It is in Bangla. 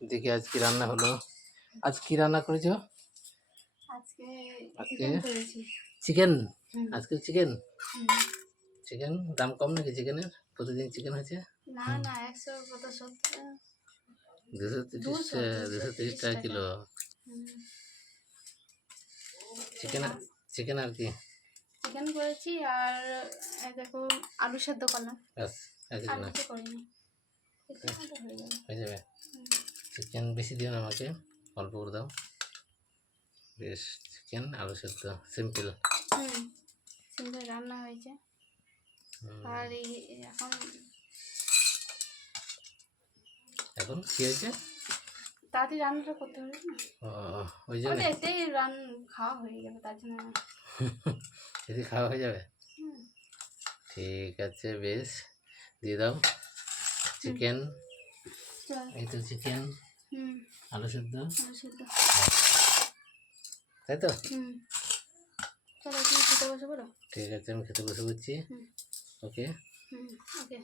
দেখি আজ কি রান্না হলো। আজ কি রান্না করেছ? আজকে আজকে? চিকেন আজকে চিকেন চিকেন দাম কম নাকি চিকেনের প্রতিদিন চিকেন হয়েছে? না না একশো কত সত্তর? দুশো তিরিশ দুশো, তিরিশ টাকা। কিলো। চিকেন চিকেন আর কি? চিকেন করেছি আর দেখো আলু সেদ্ধ করলাম। ব্যাস আর না কিছু করিনি। হয়ে হুম। চিকেন বেশি দিও না আমাকে অল্প করে দাও। বেশ চিকেন আলু সেদ্ধ সিম্পল। সুন্দর রান্না হয়েছে। আর এখন এখন কি হয়েছে? তাড়াতাড়ি রান্নাটা করতে হবে না? ও ওই জন্য এতেই রান খাওয়া হয়ে যাবে তার জন্য। যদি খাওয়া হয়ে যাবে? ঠিক আছে বেশ। দিয়ে দাও। চিকেন। এই তো চিকেন। আলু সেদ্ধ? তাই তো? ঠিক আছে আমি খেতে বসে পড়ছি। ওকে ওকে